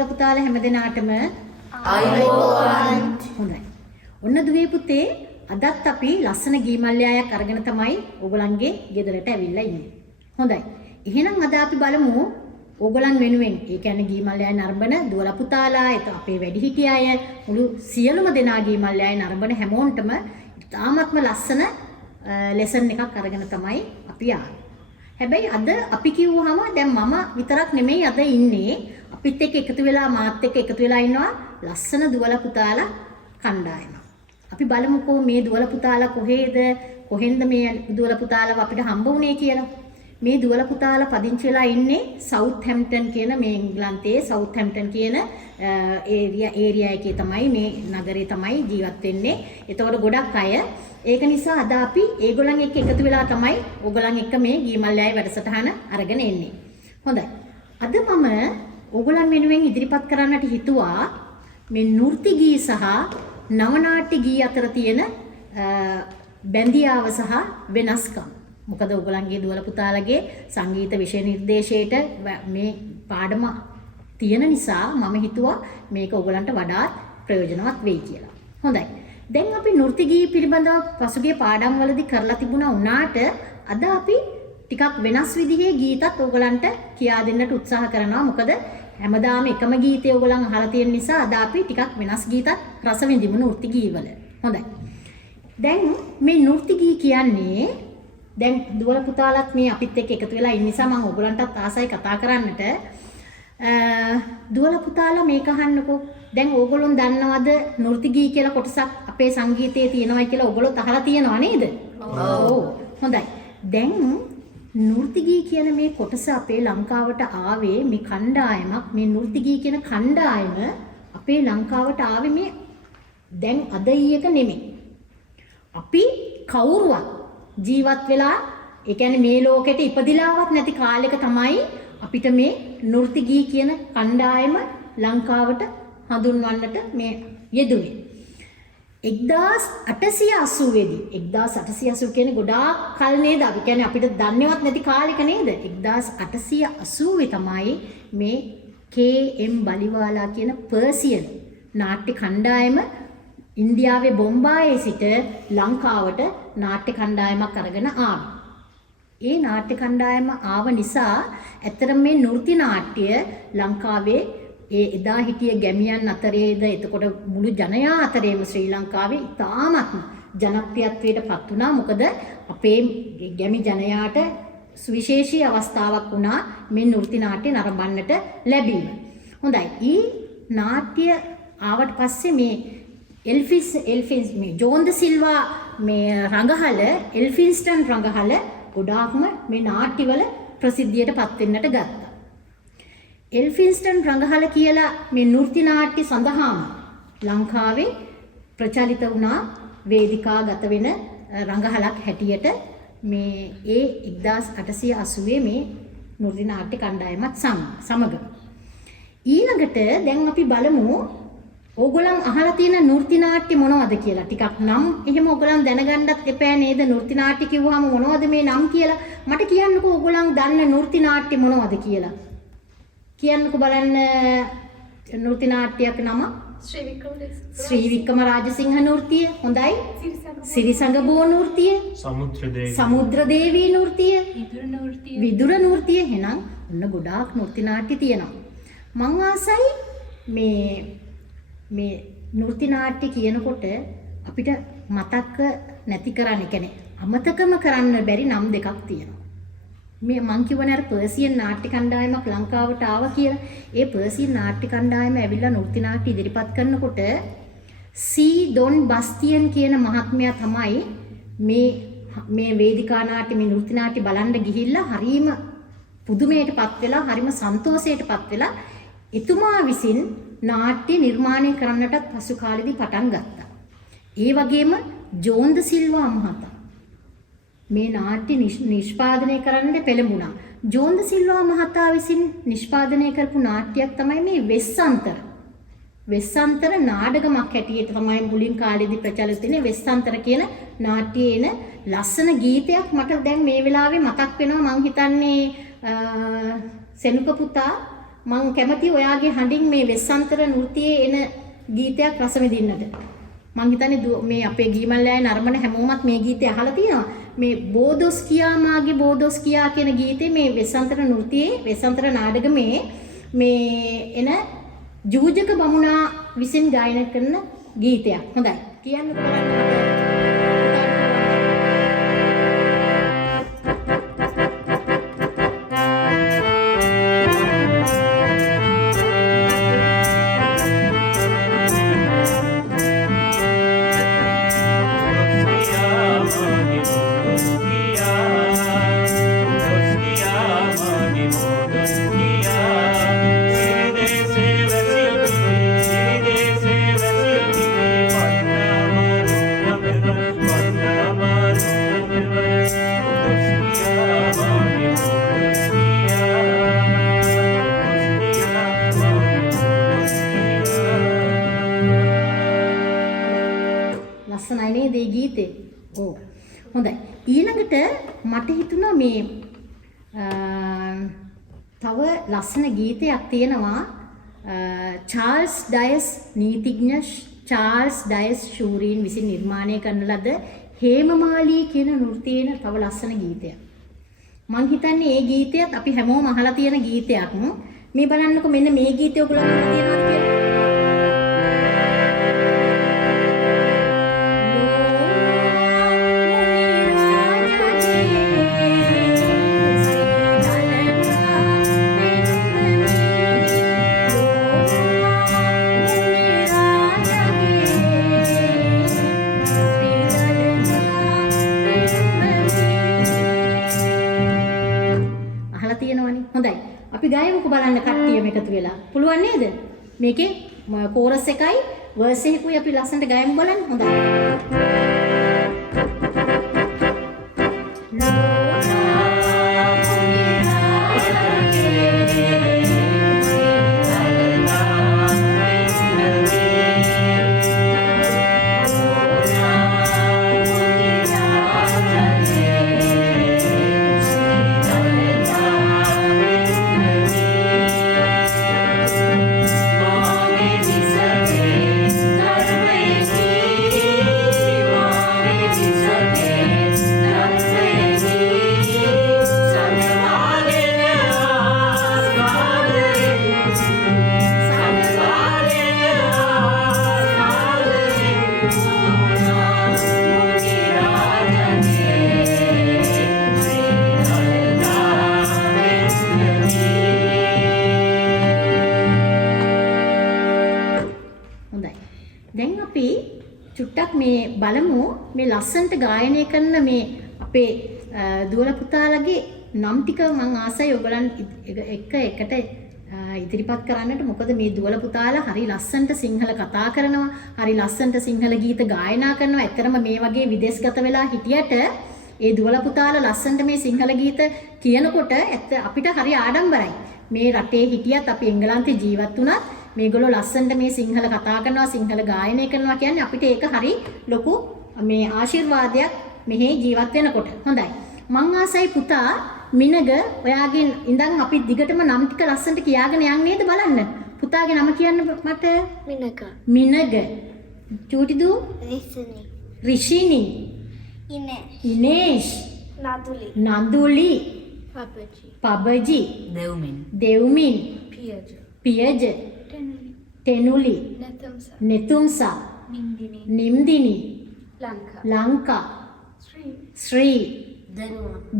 දුවලා පුතාලා හැමදෙනාටම ආයුබෝවන්. හොඳයි. ඔන්න දුවේ පුතේ අදත් අපි ලස්සන ගීමල්යායක් අරගෙන තමයි ඕගොල්ලන්ගේ ගෙදරට ඇවිල්ලා ඉන්නේ. හොඳයි. එහෙනම් අද අපි බලමු ඕගොල්ලන් වෙනුවෙන් ඒ කියන්නේ ගීමල්යාය නරඹන දුවලා පුතාලා අපේ වැඩිහිටිය අය මුළු සියලුම දෙනා ගීමල්යාය නරඹන හැමෝන්ටම ඉතාමත්ම ලස්සන ලෙසන් එකක් අරගෙන තමයි අපි ආවේ. හැබැයි අද අපි කිව්වහම දැන් මම විතරක් නෙමෙයි අද ඉන්නේ. අපිත් එක්ක එකතු වෙලා මාත් එක්ක එකතු වෙලා ඉන්නවා ලස්සන දුවලා පුතාලා කණ්ඩායම. අපි බලමුකෝ මේ දුවලා පුතාලා කොහෙන්ද මේ දුවලා පුතාලව අපිට හම්බ වුණේ කියලා. මේ දුවලා පුතාලා පදිංචි වෙලා ඉන්නේ සවුත්හැම්ප්ටන් කියන මේ ඉංග්ලන්තයේ සවුත්හැම්ප්ටන් කියන ඒරියා එකේ තමයි මේ නගරේ තමයි ජීවත් වෙන්නේ. එතකොට ගොඩක් අය ඒක නිසා අද අපි ඒගොල්ලන් එක්ක එකතු වෙලා තමයි ඕගොල්ලන් එක්ක මේ ගීමල්යාය වැඩසටහන අරගෙන එන්නේ. හොඳයි. අද මම ඕගොල්ලන් වෙනුවෙන් ඉදිරිපත් කරන්නට හිතුවා මේ නෘත්‍ය ගී සහ නවනාට්‍ය ගී අතර තියෙන බැඳියාව සහ වෙනස්කම්. මොකද ඕගොල්ලන්ගේ දුවලා පුතාලගේ සංගීත විෂය නිර්දේශයට මේ පාඩම තියෙන නිසා මම හිතුවා මේක ඕගොල්ලන්ට වඩාත් ප්‍රයෝජනවත් වෙයි කියලා. හොඳයි. දැන් අපි නෘත්‍ය ගී පිළිබඳව පසුගිය පාඩම් වලදී කරලා තිබුණා වුණාට අද අපි ටිකක් වෙනස් විදිහේ ගීතත් ඕගොල්ලන්ට කියා දෙන්නට උත්සාහ කරනවා. මොකද හැමදාම එකම ගීතය ඕගොල්ලන් අහලා තියෙන නිසා අද අපි ටිකක් වෙනස් ගීතත් රස විඳිමු නෘත්‍ය ගී වල. හොඳයි. දැන් මේ නෘත්‍ය ගී කියන්නේ දැන් දුවලා පුතාලත් මේ අපිත් එක්ක එකතු වෙලා ඉන්න නිසා මම ඕගොල්ලන්ටත් ආසයි කතා කරන්නට. දුවලා පුතාලා මේක අහන්නකෝ. දැන් ඕගොල්ලෝ දන්නවද නෘත්‍ය ගී කියලා කොටසක් අපේ සංගීතයේ තියෙනවයි කියලා ඕගොල්ලෝ අහලා තියෙනව නේද? ඔව්. හොඳයි. දැන් නෘත්‍ය ගී කියන මේ කොටස අපේ ලංකාවට ආවේ මේ කණ්ඩායමක් මේ නෘත්‍ය ගී කියන කණ්ඩායම අපේ ලංකාවට ආවේ මේ දැන් අද ඊයක නෙමෙයි. අපි කවුරුවත් ජීවත් වෙලා ඒ කියන්නේ මේ ලෝකෙට ඉපදිලාවත් නැති කාලෙක තමයි අපිට මේ නෘත්‍ය ගී කියන කණ්ඩායම ලංකාවට හඳුන්වන්නට මේ යෙදුනේ. 1880 දී 1880 කියන්නේ ගොඩාක් කල් නේද? අපි කියන්නේ අපිට දන්නේවත් නැති කාලෙක නේද? 1880 තමයි මේ KM බලිවාලා කියන පර්සියන් නාට්‍ය කණ්ඩායම ඉන්දියාවේ බොම්බායේ සිට ලංකාවට නාට්‍ය කණ්ඩායමක් අරගෙන ආවා. ඒ නාට්‍ය කණ්ඩායම ආව නිසා ඇත්තටම මේ නෘත්‍ය නාට්‍ය ලංකාවේ එදා හිටිය ගැමියන් අතරේද එතකොට මුළු ජනයා අතරේම ශ්‍රී ලංකාවේ ඉතාමත්ම ජනප්‍රියත්වයට පත් වුණා. මොකද අපේ ගැමි ජනයාට සුවිශේෂී අවස්ථාවක් වුණා මේ නෘත්‍ය නාට්‍ය නරඹන්නට ලැබීම. හොඳයි. ඊ නාට්‍ය ආවට පස්සේ මේ එල්ෆින්ස් මේ ජෝන් ද සිල්වා මේ රංගහල එල්ෆින්ස්ටන් රංගහල ගොඩාක්ම මේ නාට්‍යවල ප්‍රසිද්ධියට පත් වෙන්නට ගත්තා. එල්ෆින්ස්ටන් රංගහල කියලා මේ නෘත්‍ය නාට්‍ය සඳහාම ලංකාවේ ප්‍රචලිත වුණා වේදිකාගත වෙන රංගහලක් හැටියට මේ ඒ 1880 මේ නෘත්‍ය නාට්‍ය කණ්ඩායමත් සමග. ඊළඟට දැන් අපි බලමු ඕගොල්ලන් අහලා තියෙන නෘත්‍ය නාට්‍ය මොනවද කියලා. ටිකක් නම් එහෙම ඕගොල්ලන් දැනගන්නත් එපා නේද? නෘත්‍ය නාට්‍ය කිව්වහම මොනවද මේ නම් කියලා. මට කියන්නකෝ ඕගොල්ලන් දන්න නෘත්‍ය නාට්‍ය මොනවද කියලා. කියන්නකෝ බලන්න නෘත්‍ය නාට්‍යයක් නම. ශ්‍රී වික්‍රම රාජසිංහ නෘත්‍යය. හොඳයි. සිරිසංගබෝ නෘත්‍යය. සමුද්‍ර දේවී නෘත්‍යය. විදුර නෘත්‍යය. එහෙනම් ඔන්න ගොඩාක් නෘත්‍ය නාට්‍ය තියෙනවා. මං ආසයි මේ නෘත්‍ය නාට්‍ය කියනකොට අපිට මතක නැති කරන්න, කියන්නේ අමතකම කරන්න බැරි නම් දෙකක් තියෙනවා. මේ මං කියවනේ අර පර්සියන් නාට්‍ය කණ්ඩායමක් ලංකාවට ආවා කියලා. ඒ පර්සියන් නාට්‍ය කණ්ඩායම ඇවිල්ලා නෘත්‍ය නාට්‍ය ඉදිරිපත් කරනකොට සී ඩොන් බස්තියන් කියන මහත්මයා තමයි මේ වේදිකා නාට්‍ය මේ නෘත්‍ය නාට්‍ය බලන්න ගිහිල්ලා හරීම පුදුමයටපත් වෙලා හරීම සන්තෝෂයටපත් වෙලා එතුමා විසින් නාට්‍ය නිර්මාණය කරන්නටත් පසු කාලෙදී පටන් ගත්තා. ඒ වගේම ජෝන් ද සිල්වා මහතා මේ නාට්‍ය නිෂ්පාදනය කරන්න පෙළඹුණා. ජෝන් ද සිල්වා මහතා විසින් නිෂ්පාදනය කරපු නාට්‍යයක් තමයි මේ වෙස්සන්තර. වෙස්සන්තර නාටකමක් හැටියට තමයි මුලින් කාලෙදී ප්‍රචලිත වෙන්නේ. වෙස්සන්තර කියන නාට්‍යයේ එන ලස්සන ගීතයක් මට දැන් මේ වෙලාවේ මතක් වෙනවා. මං හිතන්නේ සෙනුක පුතා මම කැමති ඔයාගේ හඬින් මේ වෙස්සන්තර නෘත්‍යයේ එන ගීතයක් රස විඳින්නට. මම හිතන්නේ මේ අපේ ගීමල්ලායේ නර්මන හැමෝමත් මේ ගීතය අහලා තියෙනවා. මේ බෝදොස් කියා මාගේ බෝදොස් කියා කියන ගීතේ මේ වෙස්සන්තර නෘත්‍යයේ වෙස්සන්තර නාටකමේ මේ එන ජූජක බමුණා විසින් ගායනා කරන ගීතයක්. හොඳයි. කියන්න ලස්සනයි නේද මේ ගීතේ? ඔව්. හොඳයි. ඊළඟට මට හිතුණා මේ තව ලස්සන ගීතයක් තියෙනවා චාල්ස් ඩයස් නීතිඥ චාල්ස් ඩයස් ෂූරීන් විසින් නිර්මාණය කරන ලද හේමමාලී කියන නෘත්‍යයේ තව ලස්සන ගීතයක්. මං හිතන්නේ මේ ගීතයත් අපි හැමෝම අහලා තියෙන ගීතයක්. මේ බලන්නකෝ මෙන්න මේ ගීතය ඔයගොල්ලෝ අහලා තියෙනවද කියලා? හොඳයි. අපි ගායමුකෝ බලන්න කට්ටියම එකතු වෙලා. පුළුවන් නේද? මේකේ කෝරස් එකයි වර්ස් එකකුයි අපි ලස්සනට ගායමු බලන්න. හොඳයි. දැන් අපි චුට්ටක් මේ බලමු මේ ලස්සනට ගායනය කරන මේ අපේ දුවල පුතාලගේ නම් ටික මම ආසයි ඔයගලන් එක එකට ඉදිරිපත් කරන්නට. මොකද මේ දුවල පුතාලා හරි ලස්සනට සිංහල කතා කරනවා, හරි ලස්සනට සිංහල ගීත ගායනා කරනවා. ඇත්තරම මේ වගේ විදේශගත වෙලා හිටියට ඒ දුවල පුතාලා ලස්සනට මේ සිංහල ගීත කියනකොට ඇත්ත අපිට හරි ආඩම්බරයි. මේ රටේ හිටියත් අපි එංගලන්තේ ජීවත් වුණත් මේගොල්ලෝ ලස්සනට මේ සිංහල කතා කරනවා, සිංහල ගායනය කරනවා කියන්නේ අපිට ඒක හරි ලොකු මේ ආශිර්වාදයක් මෙහි ජීවත් වෙනකොට. හොඳයි. මං ආසයි පුතා මිනග ඔයාගෙන් ඉඳන් අපි දිගටම නම් ටික ලස්සනට කියාගෙන යන්න නේද බලන්න. පුතාගේ නම කියන්න මට. මිනක. මිනග. චූටි දූ? රිෂිනි. රිෂිනි. ඉනේෂ්. නදුලි. නදුලි. පබජි. දෙව්මින්. පියජ. තෙනුලි. නෙතුම්සා. නිම්දිනි. ලංකා. ශ්‍රී.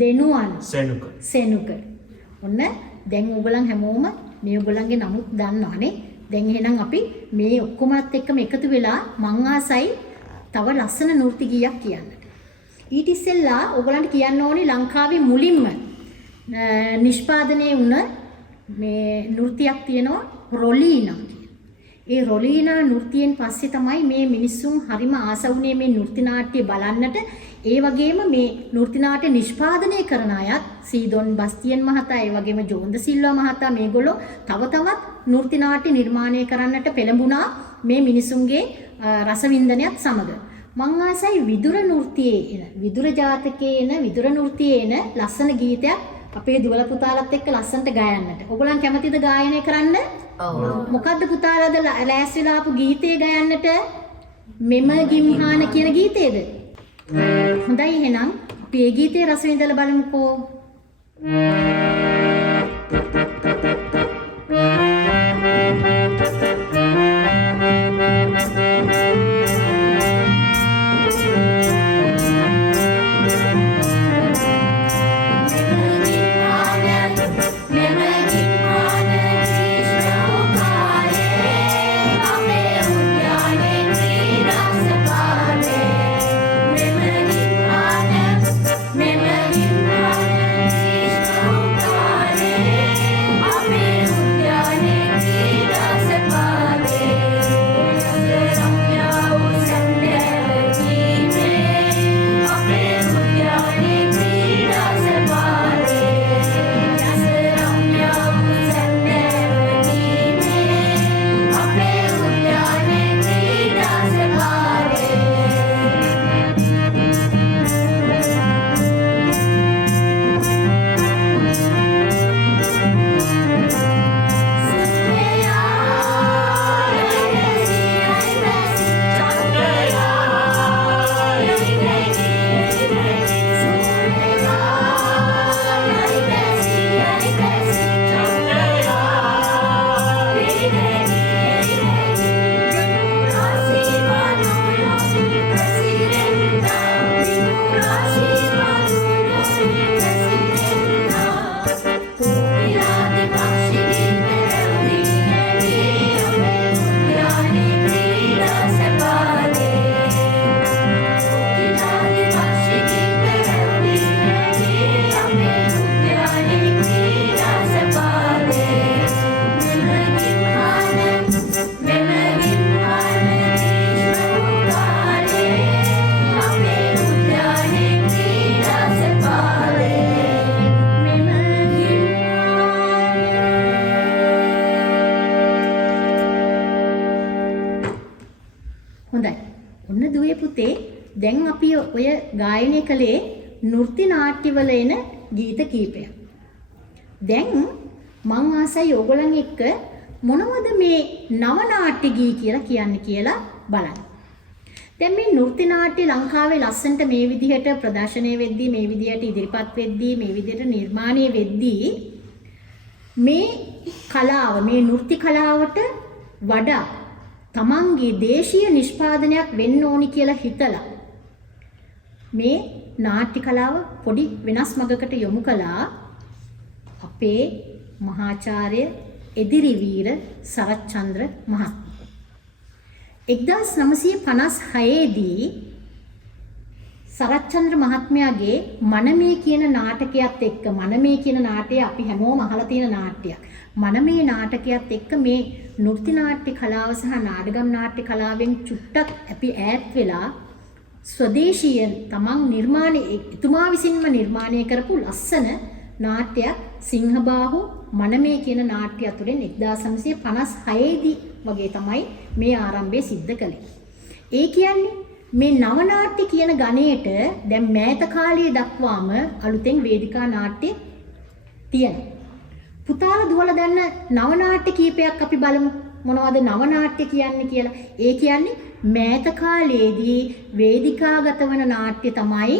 දෙනුවන්. සෙනුක. ඔන්න දැන් ඔයගොල්ලන් හැමෝම මේ ඔයගොල්ලන්ගේ නමුත් දන්නවනේ. දැන් එහෙනම් අපි මේ ඔක්කොමත් එක්කම එකතු වෙලා මං ආසයි තව ලස්සන නෘත්‍ය ගීයක් කියන්න. ඊට ඉස්සෙල්ලා ඔයගොල්ලන්ට කියන්න ඕනේ ලංකාවේ මුලින්ම නිෂ්පාදනය වුණ මේ නෘත්‍යයක් තියෙනවා රොලීනා. ඒ රොලීනා නෘත්‍යයෙන් පස්සේ තමයි මේ මිනිස්සුන් හරිම ආස වුණේ මේ නෘත්‍ය නාට්‍ය බලන්නට. ඒ වගේම මේ නෘත්‍ය නාට්‍ය නිෂ්පාදනය කරන අයත් සීදොන් බස්තියන් මහතා, ඒ වගේම ජෝන්ද සිල්වා මහතා මේගොල්ලෝ තව තවත් නෘත්‍ය නාට්‍ය නිර්මාණය කරන්නට පෙළඹුණා මේ මිනිසුන්ගේ රසවින්දනයත් සමග. මං ආසයි විදුර නෘත්‍යයේ එන, විදුර ජාතකයේ එන, විදුර නෘත්‍යයේ එන ලස්සන ගීතයක් අපේ දුවල පුතාලත් එක්ක ලස්සනට ගයන්නට. ඔයගොල්ලන් කැමතිද ගායනය කරන්න? ඔව්. මොකද්ද පුතාලාද ලෑස්තිලා ආපු ගීතේ ගයන්නට? මෙම ගිම්හාන කියන ගීතේද? හොඳයි එහෙනම් අපි ඒ ගීතේ රස විඳලා බලමුකෝ. හොඳයි. ඔන්න දුවේ පුතේ දැන් අපි ඔය ගායනය කළේ නෘත්‍ය නාට්‍යවල එන ගීත කීපයක්. දැන් මං ආසයි ඕගොල්ලන් එක්ක මොනවද මේ නව නාට්‍ය ගී කියලා කියන්නේ කියලා බලන්න. දැන් මේ නෘත්‍ය නාට්‍ය ලංකාවේ ලස්සනට මේ විදිහට ප්‍රදර්ශනය වෙද්දී මේ විදිහට ඉදිරිපත් වෙද්දී මේ විදිහට නිර්මාණය වෙද්දී මේ කලාව මේ නෘත්‍ය කලාවට වඩා තමන්ගේ දේශීය නිෂ්පාදනයක් වෙන්න ඕනි කියලා හිතලා මේ නාට්‍ය කලාව පොඩි වෙනස් මගකට යොමු කළා අපේ මහාචාර්ය එදිරිවීර සරච්චන්ද්‍ර මහත්මයා. 1956 දී සරච්චන්ද්‍ර මහත්මයාගේ මනමේ කියන නාටකයත් එක්ක මනමේ කියන නාට්‍යය අපි හැමෝම අහලා තියෙන නාට්‍යයක්. මනමේ නාටකයත් එක්ක මේ නෘත්‍ය නාට්‍ය කලාව සහ නාටකම් නාට්‍ය කලාවෙන් චුට්ටක් අපි ඈත් වෙලා ස්වදේශීය තමන් එතුමා විසින්ම නිර්මාණය කරපු ලස්සන නාට්‍යයක් සිංහබාහු මනමේ කියන නාට්‍ය අතුරෙන් 1956 දී වගේ තමයි මේ ආරම්භය සිද්ධ කළේ. ඒ කියන්නේ මේ නව නාට්‍ය කියන ගණයට දැන් මෑත කාලයේ දක්වාම අලුතෙන් වේදිකා නාට්‍ය තියෙනවා. පුතාලා දුවලා දන්න නව නාට්‍ය කීපයක් අපි බලමු. මොනවද නව නාට්‍ය කියන්නේ කියලා? ඒ කියන්නේ මෑත කාලයේදී වේදිකාගත වන නාට්‍ය තමයි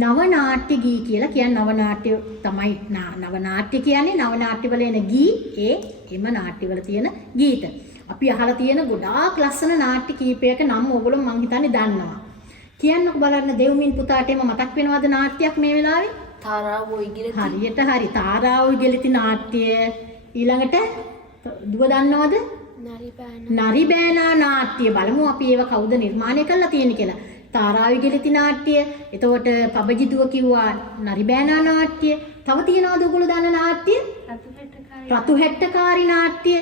නව නාට්‍ය ගී කියලා කියන්නේ. නව නාට්‍ය තමයි නව නාට්‍ය කියන්නේ නව නාට්‍යවල එන ගී එම නාට්‍යවල තියෙන ගීත. අපි අහලා තියෙන ගොඩාක් ලස්සන නාට්‍ය කීපයක නම් ඕගොල්ලෝ මං හිතන්නේ දන්නවා. කියන්නකො බලන්න දෙව්මින් පුතාට එම මතක් වෙනවද නාට්‍යයක් මේ වෙලාවේ? තාරාවෝ ඉගිලති. හරියට හරි. තාරාවෝ ඉගිලති නාට්‍ය. ඊළඟට දුව දන්නවද? නරිබෑනා නාට්‍ය. බලමු අපි ඒව කවුද නිර්මාණය කරලා තියෙන්නේ කියලා. තාරාවෝ ඉගිලති නාට්‍ය. එතකොට පබජි දුව කිව්වා නරිබෑනා නාට්‍ය. තව තියනවද ඔයගොල්ලෝ දන්න නාට්‍ය? රතු හැට්ටකාරී නාට්‍ය.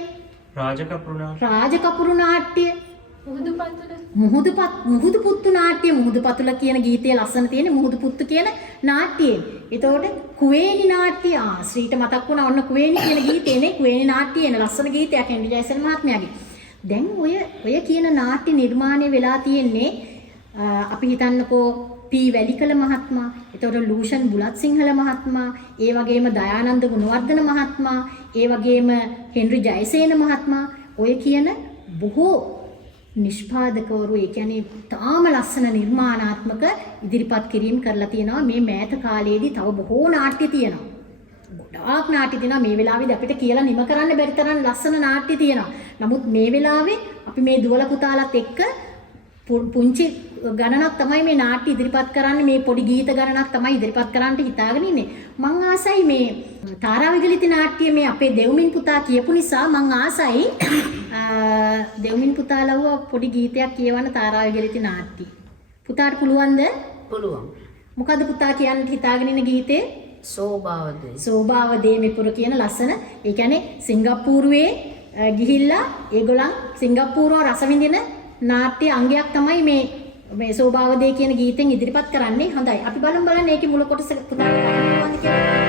රාජකපුරු නාට්‍ය. මුහුදු පුත්තු නාට්‍ය. මුහුදු පතුල කියන ගීතය ලස්සන තියෙන මුහුදු පුත්තු කියන නාට්‍යයෙන්. එතකොට කුවේණි නාට්‍ය. ශ්‍රීට මතක් වුණා ඔන්න කුවේණි කියන ගීතේනේ. කුවේණි නාට්‍යයන ලස්සන ගීතයක් එන්ඩි ජයසන් මහත්මයාගේ. දැන් ඔය කියන නාට්‍ය නිර්මාණය වෙලා තියෙන්නේ අපි හිතන්නකෝ පී වැලිකල මහත්මයා, එතකොට ලූෂන් බුලත් සිංහල මහත්මයා, ඒ වගේම දයානන්ද ගුණවර්ධන මහත්මයා, ඒ වගේම හෙන්රි ජයසේන මහත්මයා ඔය කියන බොහෝ නිෂ්පාදකවරු ඒ කියන්නේ තාම ලස්සන නිර්මාණාත්මක ඉදිරිපත් කිරීම කරලා තියෙනවා. මේ මෑත කාලයේදී තව බොහෝ නාට්‍ය තියෙනවා. ගොඩාක් නාට්‍ය තියෙනවා. මේ වෙලාවේදී අපිට කියලා නිම කරන්න බැරි තරම් ලස්සන නාට්‍ය තියෙනවා. නමුත් මේ වෙලාවේ අපි මේ දුවල පුතාලත් එක්ක පුංචි ගණනක් තමයි මේ නාට්‍ය ඉදිරිපත් කරන්නේ. මේ පොඩි ගීත ගණනක් තමයි ඉදිරිපත් කරන්න හිතාගෙන ඉන්නේ. මං ආසයි මේ තාරා විගලිත නාට්‍ය මේ අපේ දෙව්මින් පුතා කියපු නිසා මං ආසයි දෙව්මින් පුතා ලව්ව පොඩි ගීතයක් කියවන්න තාරා විගලිත නාට්‍ය. පුතාට පුළුවන්ද? පුළුවන්. මොකද්ද පුතා කියන්න හිතාගෙන ඉන්න ගීතේ? සෝභාවදේ. සෝභාවදේ මෙපුර කියන ලස්සන. ඒ කියන්නේ සිංගප්පූරුවේ ගිහිල්ලා ඒගොල්ලන් සිංගප්පූරුව රස විඳින නාට්‍ය අංගයක් තමයි මේ සෝභාවදේ කියන ගීතෙන් ඉදිරිපත් කරන්නේ. හොඳයි. අපි බලන්න ඒකේ මුල කොටස පුතාට ගන්න පුළුවන්ද කියලා.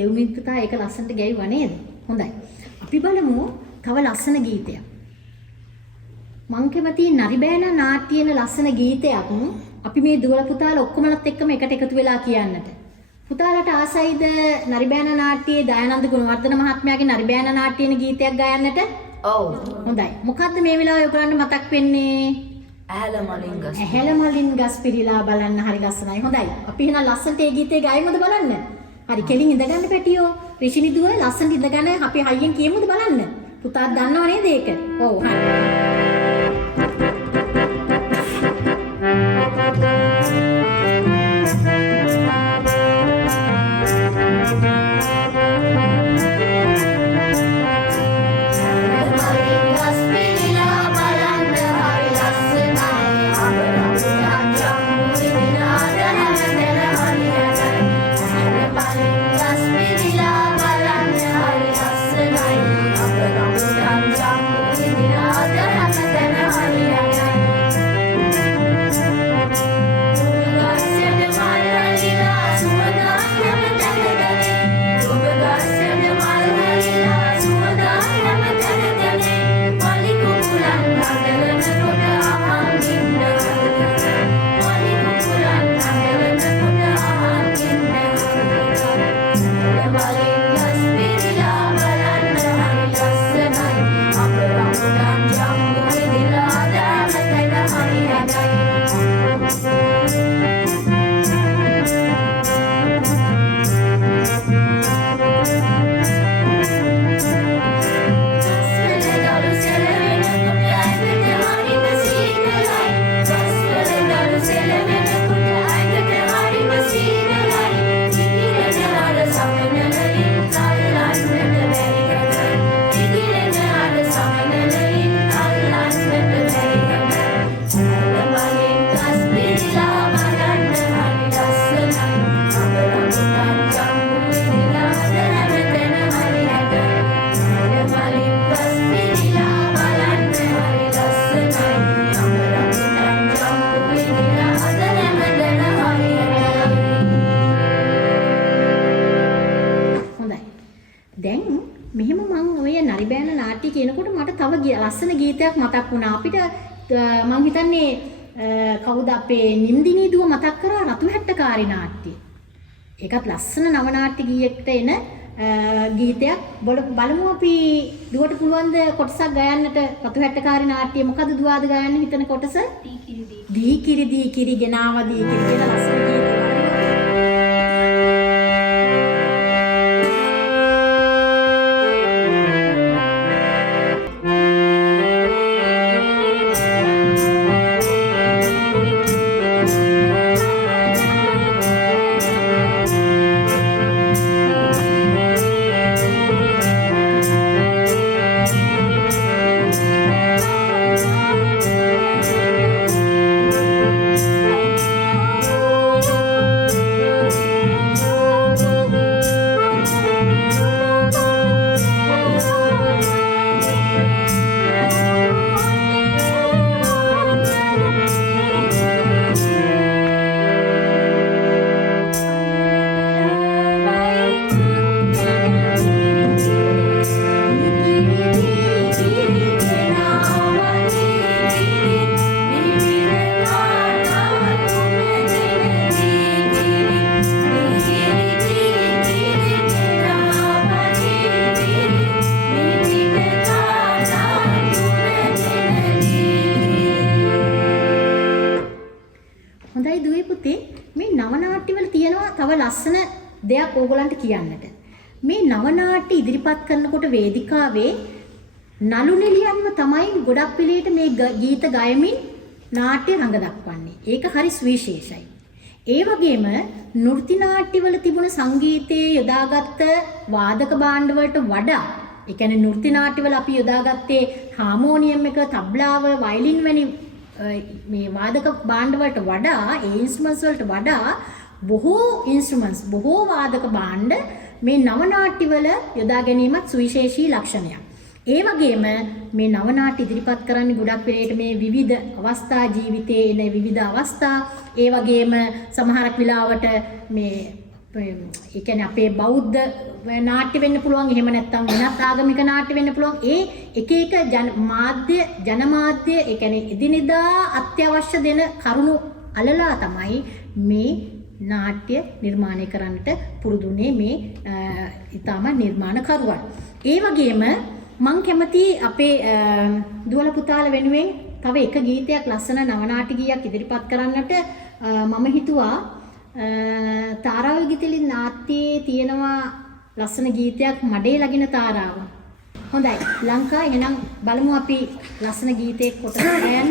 දෙව්මිත්තා ඒක ලස්සනට ගැයුවා නේද? හොඳයි. අපි බලමු තව ලස්සන ගීතයක්. මං කැමති නරිබෑන නාට්‍යන ලස්සන ගීතයක් අපි මේ දුවල පුතාලා ඔක්කොමලත් එක්කම එකට එකතු වෙලා කියන්නට. පුතාලට ආසයිද නරිබෑන නාට්‍යයේ දයානන්ද ගුණවර්ධන මහත්මයාගේ නරිබෑන නාට්‍යන ගීතයක් ගයන්නට? ඔව්. හොඳයි. මොකද්ද මේ වෙලාවේ ඔයගලන්ට මතක් වෙන්නේ? ඇහැල මලින් ගස්. ඇහැල මලින් ගස් පිරීලා බලන්න හරි ලස්සනයි. හොඳයි. අපි එහෙනම් ලස්සනට ඒ ගීතේ ගායමුද බලන්න? හරි කෙලින් ඉඳගන්න පැටියෝ. රිෂිනි දුව ලස්සනට ඉඳගන්න අපි හයියෙන් කියමුද බලන්න. පුතා දන්නව නේද ඒක? ඔව් හරි. ලස්සන ගීතයක් මතක් වුණා අපිට. මං හිතන්නේ කවුද අපේ නිම්දිනී දුව මතක් කරා රතු හැට්ටකාරී නාට්‍ය. ඒකත් ලස්සන නව නාට්‍ය ගීයකට එන ගීතයක්. බලමු අපි දුවට පුළුවන් ද කොටසක් ගයන්නට රතු හැට්ටකාරී නාට්‍ය. මොකද දුවාද ගයන්න හිතන කොටස? දී කිරි ගෙනාවා දී කිරි කියන ලස්සන ගීතය. දෙයක් ඕගොල්ලන්ට කියන්නට. මේ නවනාට්‍ය ඉදිරිපත් කරනකොට වේදිකාවේ නළු නිලියන්ව තමයි ගොඩක් පිළිවෙලට මේ ගීත ගයමින් නාට්‍ය රඟ දක්වන්නේ. ඒක හරි සුවිශේෂයි. ඒ වගේම නෘත්‍ය නාට්‍යවල තිබුණ සංගීතයේ යොදාගත්ත වාදක භාණ්ඩ වලට වඩා, ඒ කියන්නේ නෘත්‍ය නාට්‍යවල අපි යොදාගත්තේ හාමෝනියම් එක, තබ්ලාව, වයලින් වැනි මේ වාදක භාණ්ඩ වලට වඩා, ඒ ඉන්ස්ට්‍රුමන්ට්ස් වලට වඩා බොහෝ වාදක භාණ්ඩ මේ නව නාට්‍යවල යොදා ගැනීමත් සුවිශේෂී ලක්ෂණයක්. ඒ වගේම මේ නව නාට්‍ය ඉදිරිපත් කරන්නේ ගොඩක් වෙලේට මේ විවිධ අවස්ථා ජීවිතයේ එන විවිධ අවස්ථා, ඒ වගේම සමහරක් වෙලාවට මේ ඒ කියන්නේ අපේ බෞද්ධ නාට්‍ය වෙන්න පුළුවන්, එහෙම නැත්නම් වෙනත් ආගමික නාට්‍ය වෙන්න පුළුවන්. ඒ එක එක ජනමාධ්‍ය ඒ කියන්නේ එදිනෙදා අත්‍යවශ්‍ය දෙන කරුණු අලලා තමයි මේ නාට්‍ය නිර්මාණය කරන්නට පුරුදුනේ මේ ඊටම නිර්මාණකරුවන්. ඒ වගේම මම කැමති අපේ දුවල පුතාලා වෙනුවෙන් තව එක ගීතයක්, ලස්සන නව නාට්‍ය ගීයක් ඉදිරිපත් කරන්නට මම හිතුවා. තාරාව ගීතලි නාට්‍යයේ තියෙනවා ලස්සන ගීතයක්, මඩේ ලගින තාරාව. හොඳයි ලංකා, එහෙනම් බලමු අපි ලස්සන ගීතයක කොටස ගයන්න.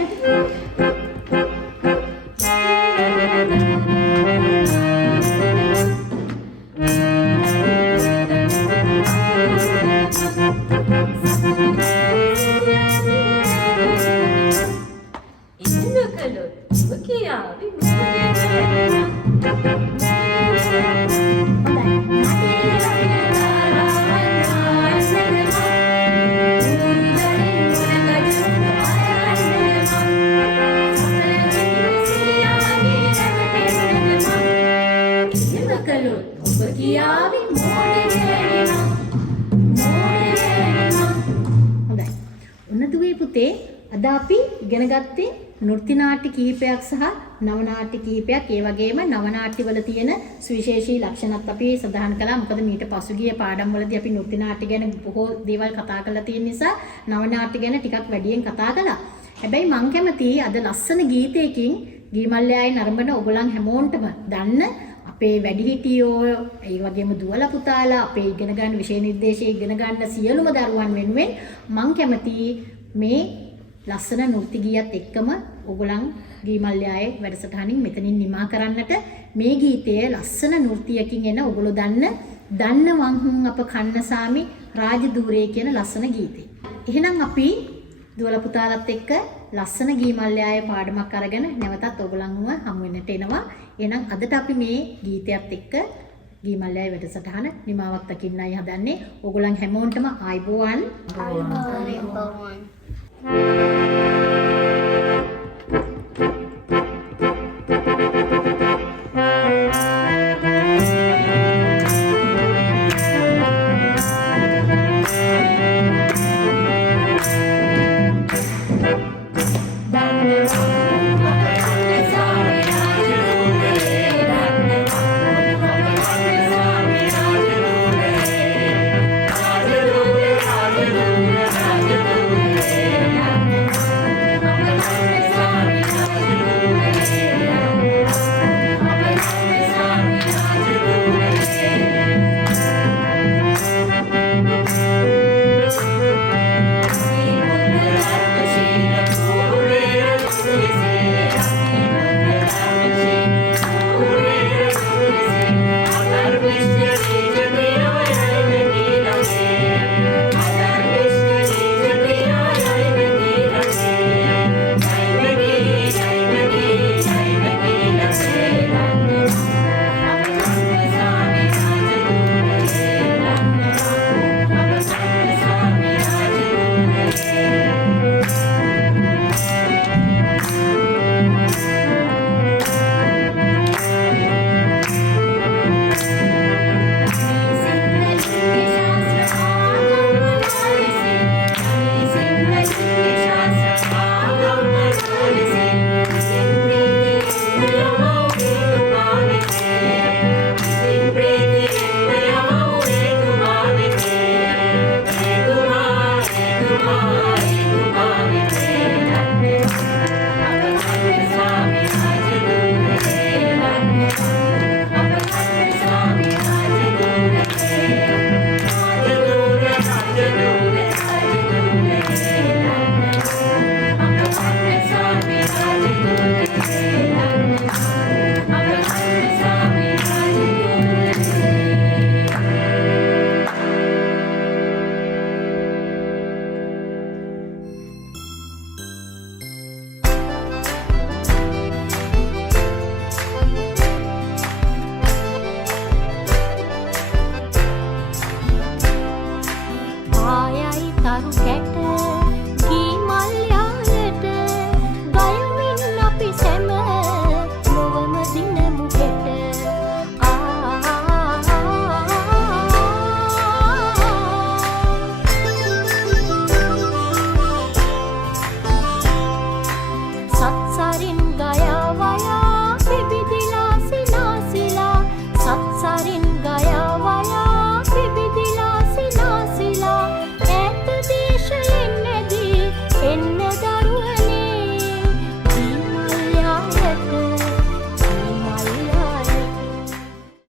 අද අපි ඉගෙන ගත්තේ නෘත්‍ය නාට්‍ය කීපයක් සහ නව නාට්‍ය කීපයක්. ඒ වගේම නව නාට්‍යවල තියෙන සුවිශේෂී ලක්ෂණත් අපි සඳහන් කළා. මොකද මීට පසුගිය පාඩම්වලදී අපි නෘත්‍ය නාට්‍ය ගැන බොහෝ දේවල් කතා කරලා තියෙන නිසා නව නාට්‍ය ගැන ටිකක් වැඩියෙන් කතා කළා. හැබැයි මම කැමතියි අද ලස්සන ගීතයකින් ගීමල්ලයායි නරඹන ඔයගොල්ලන් හැමෝන්ටම දන්න අපේ වැඩිහිටියෝ, ඒ වගේම දුවල පුතාලා, අපේ ඉගෙන ගන්න විෂය නිර්දේශයේ ඉගෙන ගන්න සියලුම දරුවන් වෙනුවෙන් මම කැමතියි මේ ලස්සන නෘත්‍ය ගීයත් එක්කම ඔයගොල්ලන් ගීමල්ලයායේ වැඩසටහනින් මෙතනින් නිමා කරන්නට. මේ ගීතය ලස්සන නෘත්‍යයකින් එන ඔයගොල්ලෝ දන්න වංහුන් අප කන්නසාමි රාජදූරේ කියන ලස්සන ගීතය. එහෙනම් අපි දුවල පුතාලත් එක්ක ලස්සන ගීමල්ලයායේ පාඩමක් අරගෙන නැවතත් ඔයගොල්ලන්ව හමු වෙන්නට එනවා. එහෙනම් අදට අපි මේ ගීතයත් එක්ක ගීමල්ලයායේ වැඩසටහන නිමාවක් දකින්නයි හදන්නේ. ඔයගොල්ලන් හැමෝන්ටම ආයිබෝවන්. I